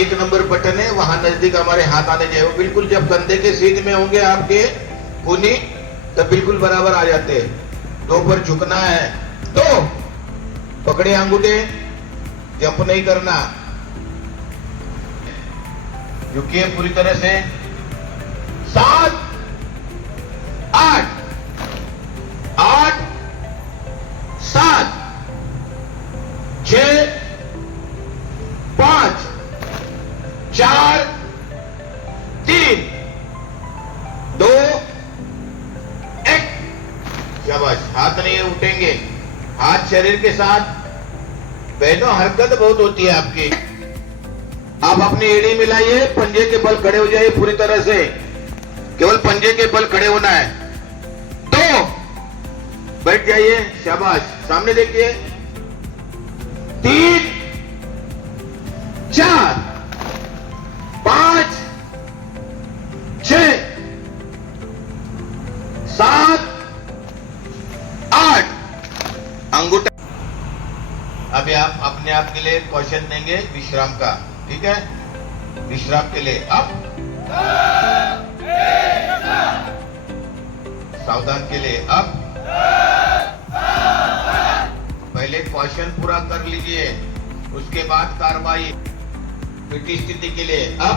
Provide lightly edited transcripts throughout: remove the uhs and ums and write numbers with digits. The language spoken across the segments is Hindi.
1 नंबर बटन है, वहां नजदीक हमारे हाथ आने चाहिए। वो बिल्कुल जब कंधे के सीध में होंगे आपके खूनी, तब बिल्कुल बराबर आ जाते हैं। 2 पर झुकना है, 2 पकड़े अंगूठे, जंप नहीं करना, झुकिए पूरी तरह से। 7 8 8 7 6 5 4 3 2 1। शाबाश। हाथ नहीं उठेंगे, हाथ शरीर के साथ। बहनों हरकत बहुत होती है आपकी। आप अपनी एड़ी मिलाइए, पंजे के बल खड़े हो जाइए पूरी तरह से, केवल पंजे के बल खड़े होना है। 2 बैठ जाइए, शाबाश। सामने देखिए। 3 4 5 6 7 8। अंगूठा। अभी आप अपने आप के लिए क्वेश्चन देंगे विश्राम का, ठीक है? विश्राम के लिए अब सावधान के लिए अब पहले क्वेश्चन पूरा कर लीजिए, उसके बाद कार्रवाई। पीटी स्थिति के लिए अब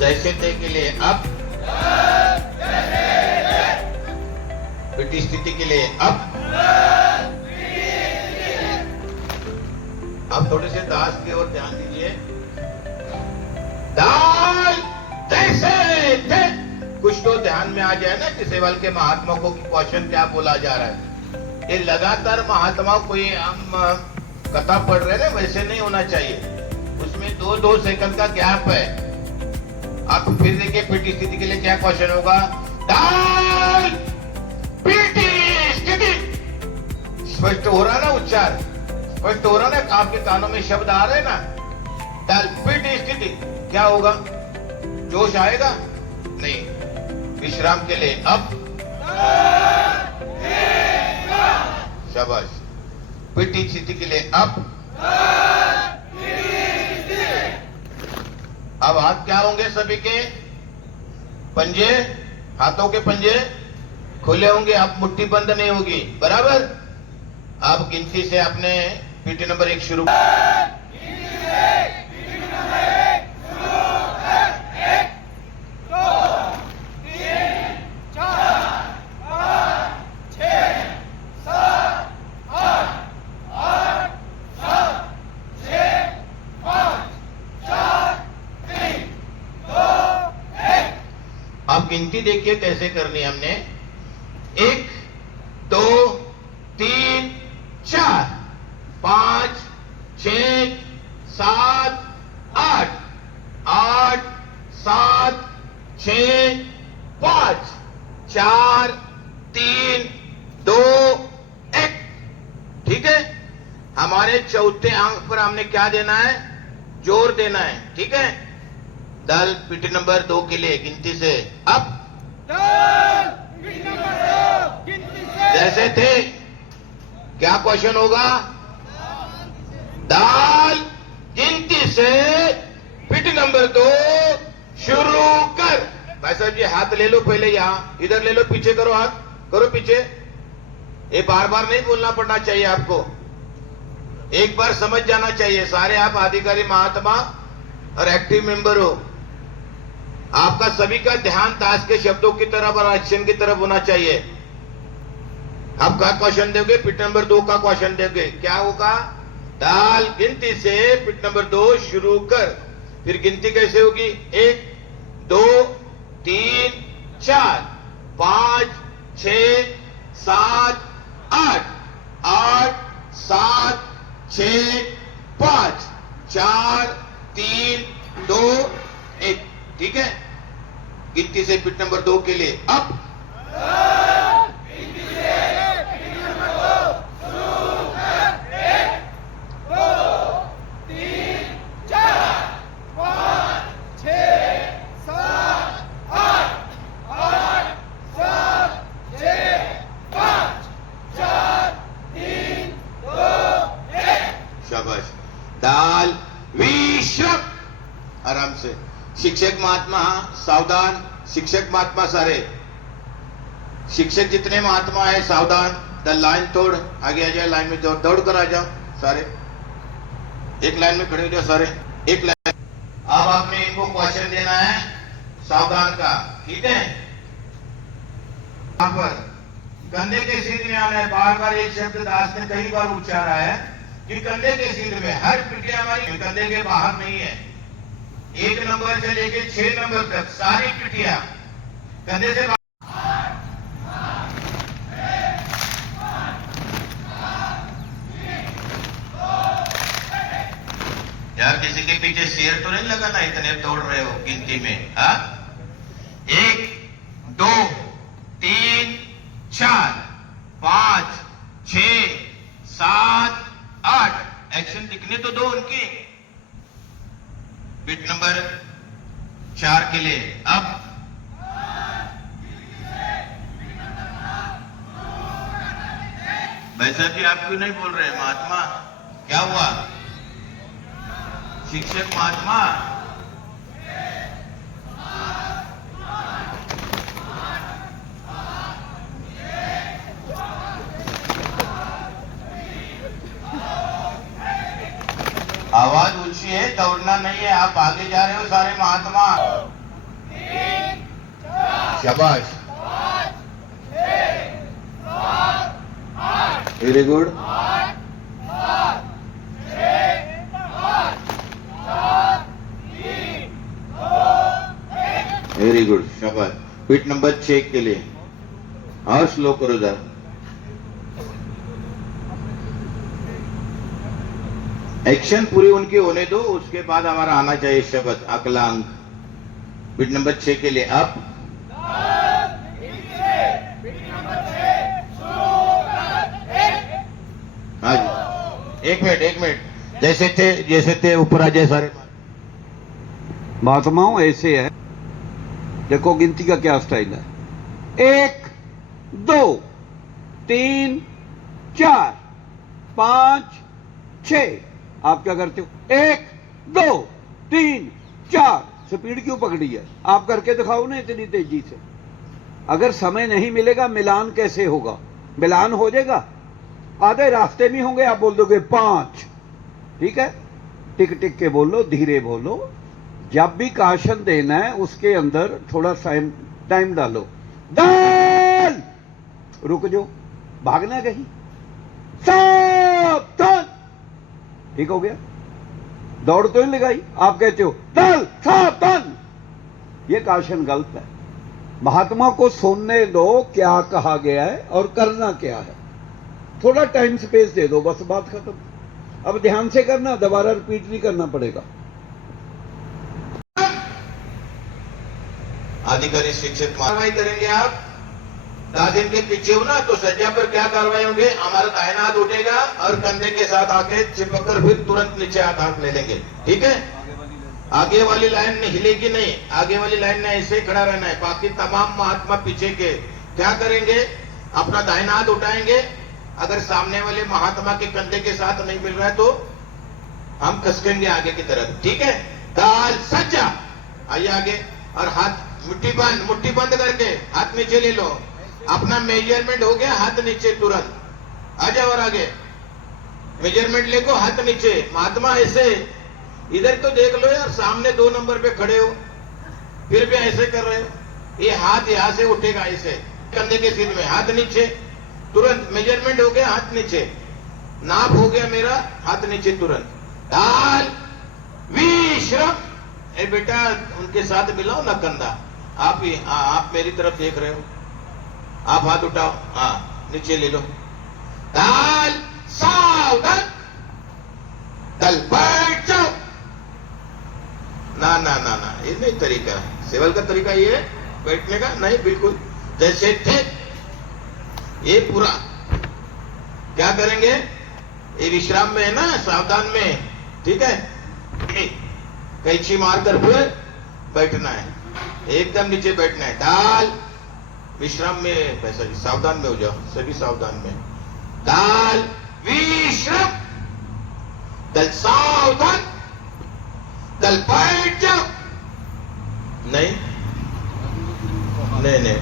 जैसे थे के लिए अब पीटी स्थिति के लिए अब थोड़े से दास की ओर ध्यान दीजिए। दाल जैसे थे, कुछ तो ध्यान में आ जाए ना कि सेवल के महात्मा को क्वेश्चन क्या बोला जा रहा है। ये लगातार महात्मा कोई हम कथा पढ़ रहे हैं वैसे नहीं होना चाहिए, उसमें 2-2 सेकंड का गैप है। आप फिर देखिए पीटी स्थिति के लिए क्या क्वेश्चन होगा। दाल पीटी स्थिति। स्पष्ट हो रहा ना उच्चार, स्पष्ट हो रहा ना, आपके कानों में शब्द आ रहे ना। दाल पीटी स्थिति क्या होगा? जोश आएगा नहीं। विश्राम के लिए अब शाबाश। पीटी स्थिति के लिए अब हाथ क्या होंगे सभी के? पंजे, हाथों के पंजे खुले होंगे, आप मुट्ठी बंद नहीं होगी, बराबर। आप गिनती से अपने पीटी नंबर 1 शुरू। अब गिनती देखिए कैसे करनी है हमने। 1 2 3 4 5 6 7 8 8 7 6 5 4 3 2 1। ठीक है, हमारे चौथे अंक पर हमने क्या देना है? जोर देना है, ठीक है। दल पीटी नंबर 2 के लिए गिनती से अब जैसे थे क्या क्वेश्चन होगा? दाल गिनती से पीटी नंबर 2 शुरू कर। भाई साहब जी हाथ ले लो पहले, यहां इधर ले लो, पीछे करो, हाथ करो पीछे। ये बार बार नहीं बोलना पड़ना चाहिए आपको, एक बार समझ जाना चाहिए। सारे आप अधिकारी महात्मा और एक्टिव मेंबर हो, आपका सभी का ध्यान दास के शब्दों की तरफ और एक्शन की तरफ होना चाहिए। आप क्या क्वेश्चन दोगे? पिट नंबर 2 का क्वेश्चन दोगे। क्या होगा? दाल गिनती से पिट नंबर 2 शुरू कर। फिर गिनती कैसे होगी? 1 2 3 4 5 6 7 8 8 7 6 5 4 3 2 1। ठीक है, गिनती से पिट नंबर 2 के लिए अब शिक्षक महात्मा सावधान, शिक्षक महात्मा सारे, शिक्षक जितने महात्मा है सावधान। द लाइन तोड़, आगे आ जाए, लाइन में दौड़ कर आ जाओ सारे, एक लाइन में खड़े हो जाओ सारे, एक लाइन। अब आपने इनको क्वेश्चन देना है सावधान का, ठीक है। यहाँ पर कंधे के सीध में आना है, बार बार एक शब्द दास ने कई बार उच्चारा है कि कंधे के सीध में, हर पिटिया हमारी कंधे के बाहर नहीं है। 1 नंबर से लेके 6 नंबर तक सारी पिटिया कंधे से। यार किसी के पीछे शेर तो नहीं लगा ना, इतने दौड़ रहे हो गिनती में, हाँ? 1 2 3 4 5 6 7 8 एक्शन दिखने तो दो उनके। बिट नंबर 4 के लिए अब भाई साहब जी आप क्यों नहीं बोल रहे महात्मा, क्या हुआ? शिक्षक महात्मा आवाज ऊंची है, दौड़ना नहीं है, आप आगे जा रहे हो सारे महात्मा। शाबाश, वेरी गुड। वेरी गुड, शाबाश। बिट नंबर 6 के लिए और स्लो करो जरा। एक्शन पूरी उनकी होने दो, उसके बाद हमारा आना चाहिए शब्द अगला अंक। बिट नंबर 6 के लिए अब हाँ जी, 1 मिनट, जैसे थे ऊपर आ जाए सारे महात्माओं। ऐसे है, देखो गिनती का क्या स्टाइल है, 1 2 3 4 5 6। आप क्या करते हो? 1 2 3 4। स्पीड क्यों पकड़ी है? आप करके दिखाओ ना इतनी तेजी से। अगर समय नहीं मिलेगा मिलान कैसे होगा? मिलान हो जाएगा, आधे रास्ते में होंगे, आप बोल दोगे 5, ठीक है। टिक टिक के बोलो, धीरे बोलो। जब भी काशन देना है उसके अंदर थोड़ा टाइम डालो। दाल, रुक जाओ, भागना कहीं, सावधान, ठीक हो गया। दौड़ तो नहीं लगाई, आप कहते हो दाल सावधान, ये काशन गलत है। महात्मा को सुनने दो क्या कहा गया है और करना क्या है, थोड़ा टाइम स्पेस दे दो, बस बात खत्म। अब ध्यान से करना, दोबारा रिपीट नहीं करना पड़ेगा। अधिकारी शिक्षक कार्रवाई करेंगे आप। 10 दिन के पीछे हो ना तो सज्जा पर क्या कार्रवाई होंगे? हमारा दाहिना हाथ उठेगा और कंधे के साथ आके चिपक कर फिर तुरंत नीचे हाथ ले लेंगे, ठीक है। आगे वाली लाइन में हिलेगी नहीं, आगे वाली लाइन में ऐसे खड़ा रहना है। बाकी तमाम महात्मा पीछे के क्या करेंगे? अपना दाहिना हाथ उठाएंगे, अगर सामने वाले महात्मा के कंधे के साथ नहीं मिल रहा है तो हम खसकेंगे आगे की तरफ, ठीक है। दाल सज्जा, आइए आगे, और हाथ मुट्ठी बंद करके हाथ नीचे ले लो। अपना मेजरमेंट हो गया, हाथ नीचे तुरंत आ जाओ और आगे मेजरमेंट लेको, हाथ नीचे। महात्मा ऐसे इधर तो देख लो यार, सामने 2 नंबर पे खड़े हो, फिर भी ऐसे कर रहे हो। ये हाथ यहां से उठेगा, ऐसे कंधे के सीध में, हाथ नीचे तुरंत। मेजरमेंट हो गया, हाथ नीचे, नाप हो गया मेरा, हाथ नीचे तुरंत। दाल विश्राम, ए बेटा उनके साथ मिलाओ ना कंधा। आप मेरी तरफ देख रहे हो, आप हाथ उठाओ, हाँ नीचे ले लो। दाल सावधान, दल बैठ जाओ। ना ना ना ना, ये नहीं तरीका, सेवल का तरीका ये है बैठने का नहीं, बिल्कुल जैसे थे। ये पूरा क्या करेंगे? ये विश्राम में है ना, सावधान में, ठीक है। कैंची मारकर फिर बैठना है, एकदम नीचे बैठना है। दाल विश्राम में, पैसा जी सावधान में हो जाओ, सभी सावधान में। दाल विश्राम, दल सावधान, दल बैठ जाओ। नहीं नहीं नहीं,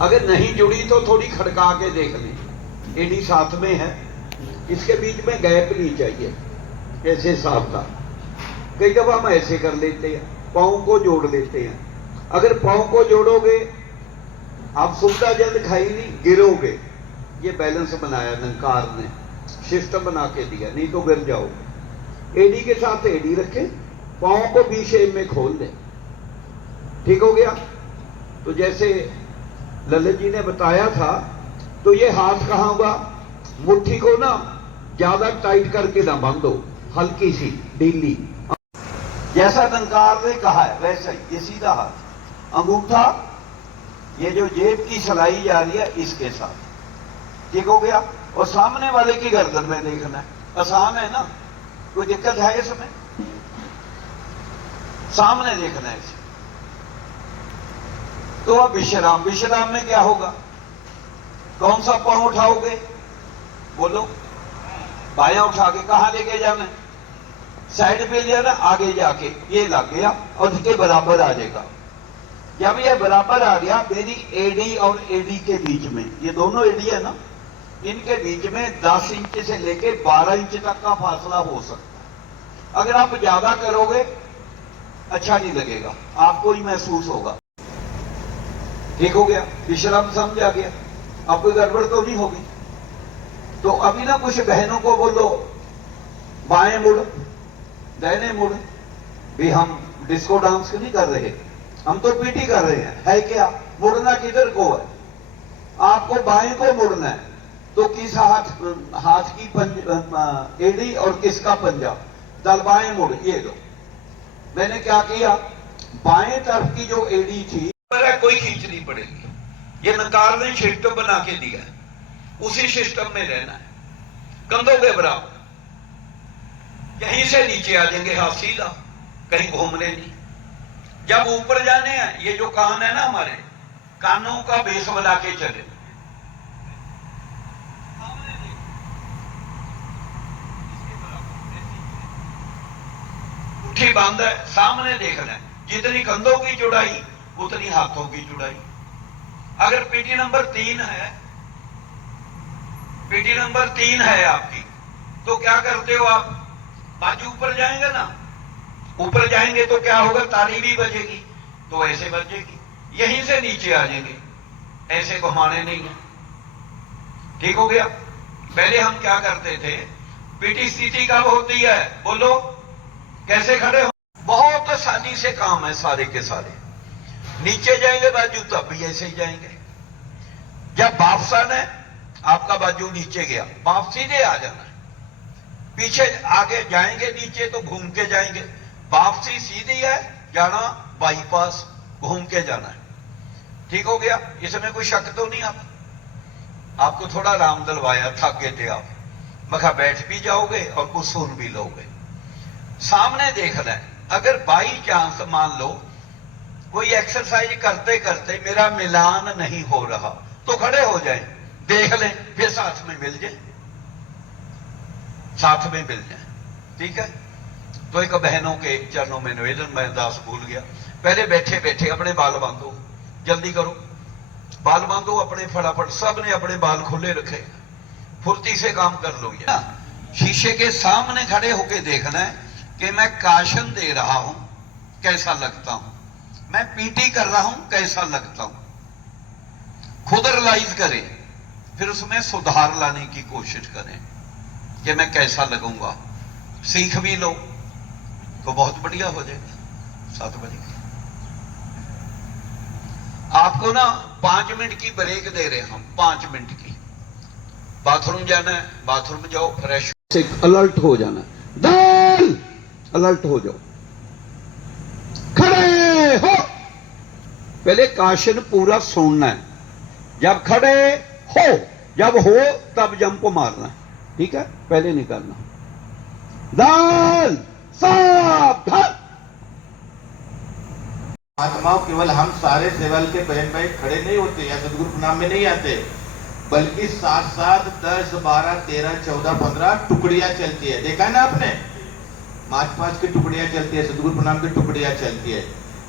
अगर नहीं जुड़ी तो थोड़ी खड़का के देख लें। एडी साथ में है, इसके बीच में गैप नहीं चाहिए, ऐसे साफ था। कई दफा हम ऐसे कर लेते हैं, पाँव को जोड़ लेते हैं। अगर पाँव को जोड़ोगे आप सुविधा जल्द खाई नहीं, गिरोगे। ये बैलेंस बनाया नंकार ने, सिस्टम बना के दिया, नहीं तो गिर जाओगे। एडी के साथ एडी रखें, पाँव को बी शेप में खोल दें, ठीक हो गया। तो जैसे ललित जी ने बताया था, तो ये हाथ कहाँ होगा, मुट्ठी को ना ज्यादा टाइट करके ना बांधो, हल्की सी ढीली, जैसा नंकार ने कहा है वैसा ही। ये सीधा हाथ, अंगूठा ये जो जेब की सिलाई जा रही है इसके साथ, ठीक हो गया। और सामने वाले की गर्दन में देखना है, आसान है ना, कोई दिक्कत है इसमें? सामने देखना है इसे। तो अब विश्राम, विश्राम में क्या होगा, कौन सा पांव उठाओगे, बोलो। बायां उठा के कहां लेके जाना है, साइड पे लिया ना, आगे जाके ये लग गया और इसके बराबर आ जाएगा। जब ये बराबर आ गया, मेरी एडी और एडी के बीच में, ये दोनों एडी है ना, इनके बीच में 10 इंच से लेके 12 इंच तक का फासला हो सकता है। अगर आप ज्यादा करोगे अच्छा नहीं लगेगा, आपको ही महसूस होगा, ठीक हो गया। विश्राम समझ आ गया, अब कोई गड़बड़ तो नहीं होगी। तो अभी ना कुछ बहनों को बोलो बाएं मुड़, दाहिने मुड़। भी हम डिस्को डांस नहीं कर रहे, हम तो पीटी कर रहे हैं, है क्या? मुड़ना किधर को है, आपको बाएं को मुड़ना है। तो किस हाथ की एड़ी और किसका पंजा, दल बाएं मुड़, ये दो। मैंने क्या किया, बाएं तरफ की जो एड़ी थी कोई खींचनी पड़ेगी, ये नकार ने सिस्टम बना के दिया है, उसी सिस्टम में रहना है। कंधों के बराबर, यहीं से नीचे आ जाएंगे, हाथ सीधा, कहीं घूमने नहीं। जब ऊपर जाने हैं, ये जो कान है ना हमारे, कानों का बेस बना के चले। मुट्ठी बांध है, सामने देखना है, जितनी कंधों की चौड़ाई उतनी हाथों की चौड़ाई। अगर पीटी नंबर 3 है, पीटी नंबर 3 है आपकी, तो क्या करते हो आप, बाजू ऊपर जाएंगे ना, ऊपर जाएंगे तो क्या होगा, ताली भी बजेगी, तो ऐसे बजेगी। यहीं से नीचे आ जाएंगे, ऐसे घुमाने नहीं है, ठीक हो गया। पहले हम क्या करते थे, पीटी स्थिति कब होती है, बोलो, कैसे खड़े हो, बहुत आसानी से काम है सारे के सारे। नीचे जाएंगे बाजू, तब भी ऐसे ही जाएंगे। जब वापस आना है, आपका बाजू नीचे गया, वापस सीधे आ जाना है। पीछे आगे जाएंगे नीचे तो घूम के जाएंगे, वापसी सीधी है, जाना बाईपास, घूम के जाना है, ठीक हो गया। इसमें कोई शक तो नहीं? आपको थोड़ा आराम दिलवाया, थक गए थे आप, मैं बैठ भी जाओगे और कुछ सुन भी लोगे। सामने देखना है, अगर बाई चांस मान लो कोई एक्सरसाइज करते करते मेरा मिलान नहीं हो रहा, तो खड़े हो जाए, देख लें, फिर साथ में मिल जाए, साथ में मिल जाए, ठीक है। तो एक बहनों के चरणों में निवेदन, मैं दास भूल गया, पहले बैठे बैठे अपने बाल बांधो, जल्दी करो, बाल बांधो अपने फटाफट। सब ने अपने बाल खुले रखे, फुर्ती से काम कर लो। ये शीशे के सामने खड़े होके देखना है कि मैं काशन दे रहा हूं, कैसा लगता हूं, मैं पीटी कर रहा हूं, कैसा लगता हूं। खुद रियलाइज करें, फिर उसमें सुधार लाने की कोशिश करें कि मैं कैसा लगूंगा। सीख भी लो तो बहुत बढ़िया हो जाएगा। 7 बजे आपको ना 5 मिनट की ब्रेक दे रहे हैं हम, 5 मिनट की। बाथरूम जाना है, बाथरूम जाओ, फ्रेश से अलर्ट हो जाना, दाल अलर्ट हो जाओ, खड़े हो। पहले काशन पूरा सुनना है, जब खड़े हो, जब हो तब जंप मारना है, ठीक है, पहले नहीं करना। दाल सावधान। आत्माओं केवल हम सारे सेवल के बहन भाई खड़े नहीं होते या सदगुरु प्रणाम में नहीं आते, बल्कि साथ साथ 10, 12, 13, 14, 15 टुकड़ियां चलती है। देखा है ना आपने, 5-5 की टुकड़ियां चलती है, सदगुरु प्रणाम की टुकड़ियां चलती है।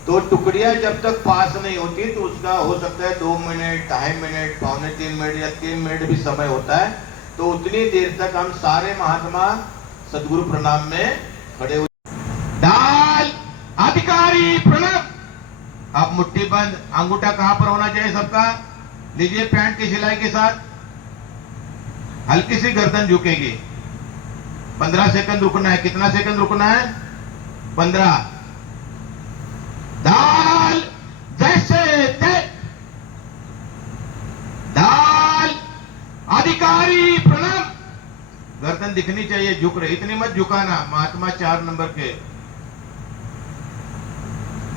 तो टुकड़ियां जब तक पास नहीं होती तो उसका हो सकता है 2 मिनट, 2.5 मिनट, 2.75 मिनट या 3 मिनट भी समय होता है। तो उतनी देर तक हम सारे महात्मा सदगुरु प्रणाम में खड़े हुए। दाल अधिकारी प्रणाम। अब मुट्ठी बंद, अंगूठा कहां पर होना चाहिए सबका? लीजिए पैंट की सिलाई के साथ। हल्की सी गर्दन झुकेगी। 15 सेकंड रुकना है। कितना सेकंड रुकना है? 15। दाल जैसे थे। दाल अधिकारी प्रणाम। गर्दन दिखनी चाहिए, झुक रही, इतनी मत झुकाना। महात्मा 4 नंबर के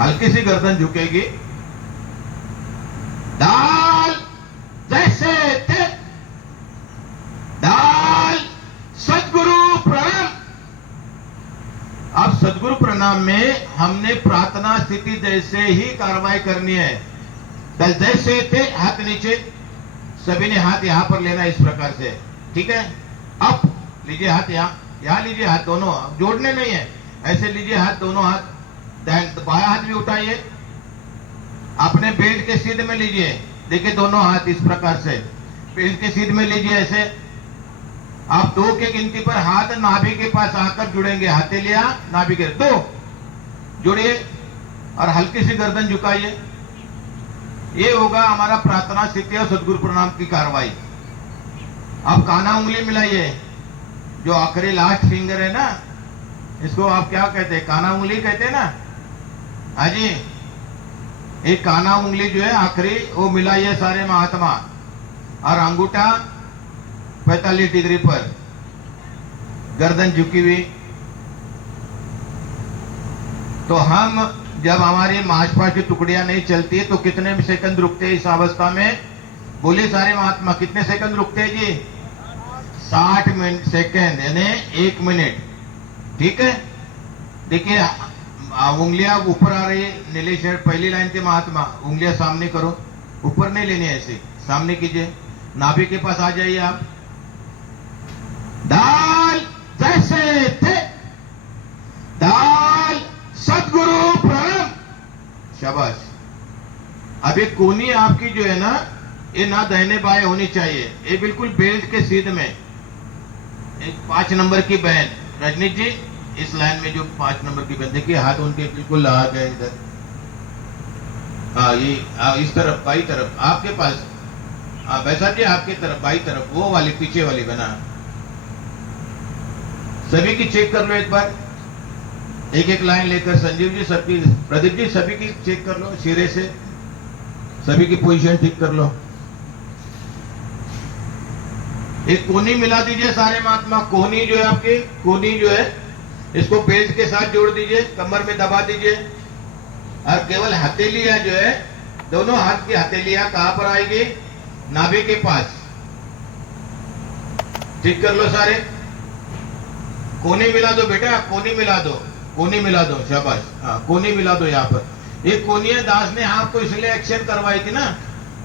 हल्की सी गर्दन झुकेगी। दाल जैसे थे। दाल सदगुरु प्रणाम। अब सदगुरु प्रणाम में हमने प्रार्थना स्थिति जैसे ही कार्रवाई करनी है। कल जैसे थे, हाथ नीचे, सभी ने हाथ यहां पर लेना इस प्रकार से, ठीक है। अब लीजिए हाथ यहां लीजिए, हाथ दोनों जोड़ने नहीं है, ऐसे लीजिए हाथ, दोनों हाथ। बायां हाथ भी उठाइए, अपने बेल्ट के सीध में लीजिए। देखिए दोनों हाथ इस प्रकार से बेल्ट के सीध में लीजिए ऐसे। आप 2 के गिनती पर हाथ नाभि के पास आकर जुड़ेंगे। हथेलियां नाभि के 2 जुड़िए और हल्की सी गर्दन झुकाइए। ये होगा हमारा प्रार्थना स्थिति और सदगुरु प्रणाम की कार्रवाई। अब काना उंगली मिलाइए, जो आखिरी लास्ट फिंगर है ना, इसको आप क्या कहते हैं? काना उंगली कहते हैं ना। हाँ जी, एक काना उंगली जो है आखिरी, वो मिलाइए सारे महात्मा। और अंगूठा 45 डिग्री पर, गर्दन झुकी हुई। तो हम जब हमारी मांसपेशी की टुकड़ियां नहीं चलती है तो कितने सेकंड रुकते हैं इस अवस्था में? बोलिए सारे महात्मा, कितने सेकंड रुकते हैं जी? 60 सेकंड, यानी 1 मिनट, ठीक है। देखिए उंगलियां ऊपर आ रही है, नीले शर्ट पहली लाइन के महात्मा, उंगलियां सामने करो, ऊपर नहीं लेनी है, ऐसे सामने कीजिए। नाभि के पास आ जाइए आप। दाल जैसे थे। दाल सदगुरु प्रणाम। शाबाश। अब एक कोनी आपकी जो है ना, ये ना दाहिने बाएं होनी चाहिए, ये बिल्कुल बेल्ट के सीध में। एक 5 नंबर की बहन रजनीश जी, इस लाइन में जो 5 नंबर की बहन, देखिए हाथ उनके बिल्कुल आ गए इधर। हाँ, ये इस तरफ, बाई तरफ आपके पास। हाँ वैसा जी, आपकी तरफ, बाई तरफ, वो वाली पीछे वाली बना। सभी की चेक कर लो एक बार, एक एक लाइन लेकर। संजीव जी सबकी, प्रदीप जी सभी की चेक कर लो सिरे से, सभी की पोजीशन ठीक कर लो। एक कोनी मिला दीजिए सारे महात्मा। कोनी जो है आपकी, कोनी जो है, इसको बेल्ट के साथ जोड़ दीजिए, कमर में दबा दीजिए। और केवल हथेलियां जो है, दोनों हाथ की हथेलियां कहां पर आएगी? नाभि के पास। ठीक कर लो सारे। कोनी मिला दो बेटा, कोनी मिला दो, कोनी मिला दो, शाबाश। हाँ कोनी मिला दो यहाँ पर। एक कोनी दास ने आपको इसलिए एक्शन करवाई थी ना,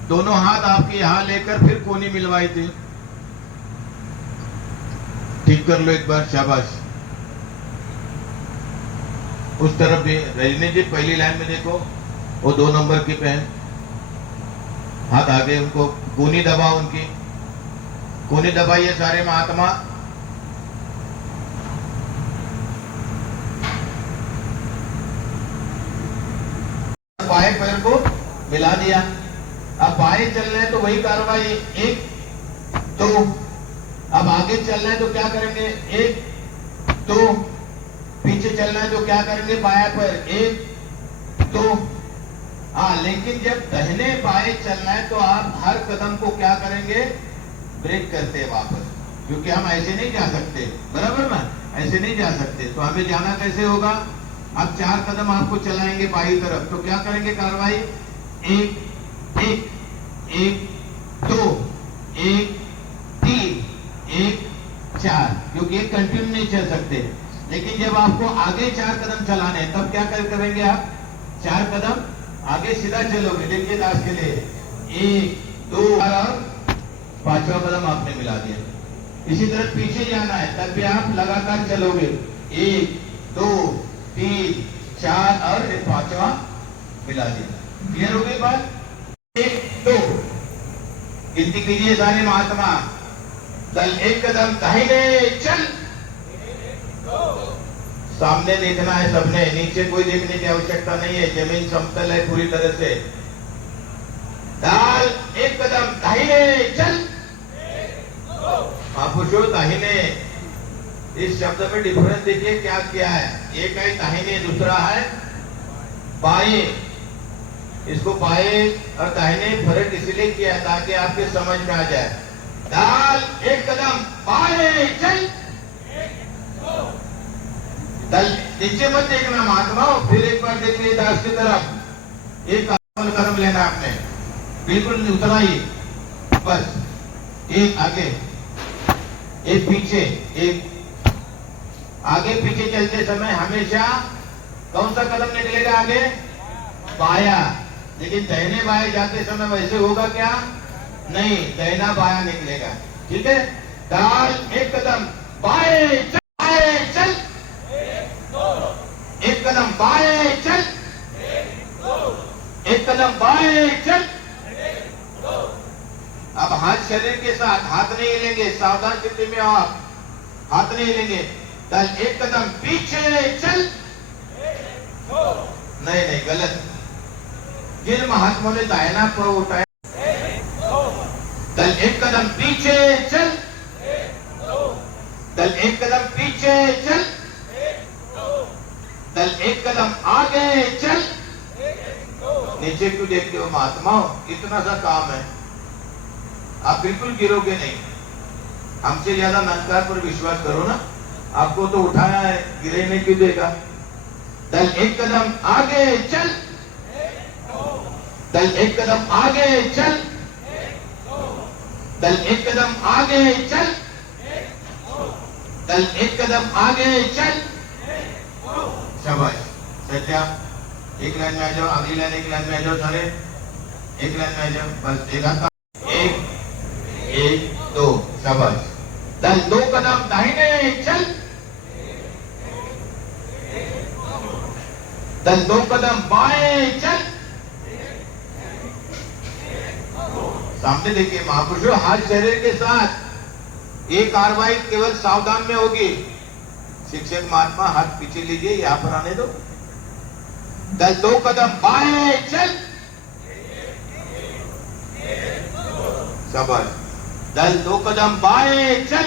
दोनों हाथ आपके यहां लेकर फिर कोनी मिलवाई थी। ठीक कर लो एक बार, शाबाश। उस तरफ भी रजनी जी पहली लाइन में देखो, वो 2 नंबर की बहन, हाथ आगे, उनको कोनी दबाओ, उनकी कोनी दबाइए सारे महात्मा। बाएं पैर को मिला दिया। अब बाएं चलना है तो वही कार्रवाई, 1 2। अब आगे चलना है तो क्या करेंगे? 1 2। पीछे चलना है तो क्या करेंगे? बायां पैर 1 2। हाँ, लेकिन जब दाहिने बाएं चलना है तो आप हर कदम को क्या करेंगे? ब्रेक करते हैं वापस, क्योंकि हम ऐसे नहीं जा सकते, बराबर ना, ऐसे नहीं जा सकते। तो हमें जाना कैसे होगा? अब 4 कदम आपको चलाएंगे बाई तरफ, तो क्या करेंगे कार्रवाई? 1 1 1 2 1 3 1 4, क्योंकि ये कंटिन्यू नहीं चल सकते। लेकिन जब आपको आगे 4 कदम चलाने हैं तब क्या करेंगे आप? 4 कदम आगे सीधा चलोगे। देखिए दास के लिए 1 2 और 5वां कदम आपने मिला दिया। इसी तरह पीछे जाना है तब भी आप लगातार चलोगे, 1 2 3 4 और 5वां मिला दिया। क्लियर हो गई बात? 1 2 गिनती कीजिए सारे महात्मा। चल एक कदम दाहिने चल। सामने देखना है सबने, नीचे कोई देखने की आवश्यकता नहीं है, जमीन समतल है पूरी तरह से। डाल एक कदम दाहिने चल। महापुरुषों दाहिने, इस शब्द में डिफरेंस देखिए क्या क्या है। एक है दाहिने, दूसरा है बाएं। इसको बाएं और दाहिने फर्क इसलिए किया है ताकि आपके समझ में आ जाए। डाल एक कदम बाएं चल। दल नीचे मत देखना महात्माओं, फिर एक बार देखिए दास की तरफ। एक कदम लेना आपने, बिल्कुल उतना ही, बस एक आगे एक पीछे। एक आगे पीछे चलते समय हमेशा कौन सा कदम निकलेगा आगे? बाया। लेकिन दाहिने बाएं जाते समय वैसे होगा क्या? नहीं, दाहिना बाया निकलेगा। ठीक है, डाल एक कदम बाएं चल। बाएं चल एक कदम बाएं चल। एक कदम बाएं चल। अब हाथ शरीर के साथ, हाथ नहीं हिलेंगे, सावधान स्थिति में आप हाथ नहीं हिलेंगे। चल एक कदम पीछे चल। नहीं नहीं, गलत। जिन महात्माओं ने दाहिना पांव उठाया, चल एक कदम पीछे चल। चल एक कदम पीछे चल। चल एक कदम आगे चल। नीचे क्यों देखते हो महात्माओं? इतना सा काम है, आप बिल्कुल गिरोगे नहीं। हमसे ज्यादा निरंकार पर विश्वास करो ना, आपको तो उठाया है, गिरे नहीं क्यों देगा? चल एक कदम आगे चल। चल एक कदम आगे चल। चल एक कदम आगे चल। चल एक कदम आगे चल। शाबाश। सत्या एक लाइन में आ जाओ, अगली लाइन एक लाइन में आ जाओ, सारे एक लाइन में आ जाओ, बस एक हाथ। एक एक दो, शाबाश। चल 2 कदम दाहिने चल। चल 2 कदम बाएं चल। सामने देखिए महापुरुषों, हाथ शरीर के साथ। ये कार्रवाई केवल सावधान में होगी। शिक्षक महात्मा हाथ पीछे लीजिए, यहां पर आने दो। चल 2 कदम बाएं चल। शाबाश। चल 2 कदम बाएं चल।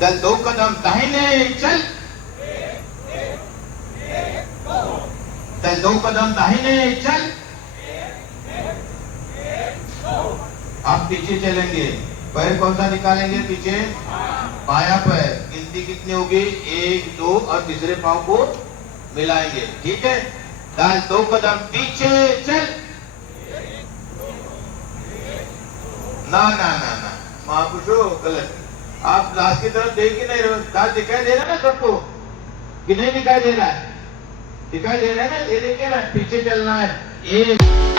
चल 2 कदम दाहिने चल। चल 2 कदम दाहिने चल। आप पीछे चलेंगे, पैर कौन सा निकालेंगे? पीछे बाया पैर। गिनती कितनी होगी? 1 2 और तीसरे पांव को मिलाएंगे। ठीक है, चल 2 कदम पीछे चल। ना ना ना ना महापुरुषों, गलत। आप दास की तरफ देख ही नहीं रहे। दास दिखाई दे रहा है ना सबको कि नहीं दिखाई दे रहा है? दिखाई दे रहा है ना? ये देखिए ना, पीछे चलना है। 1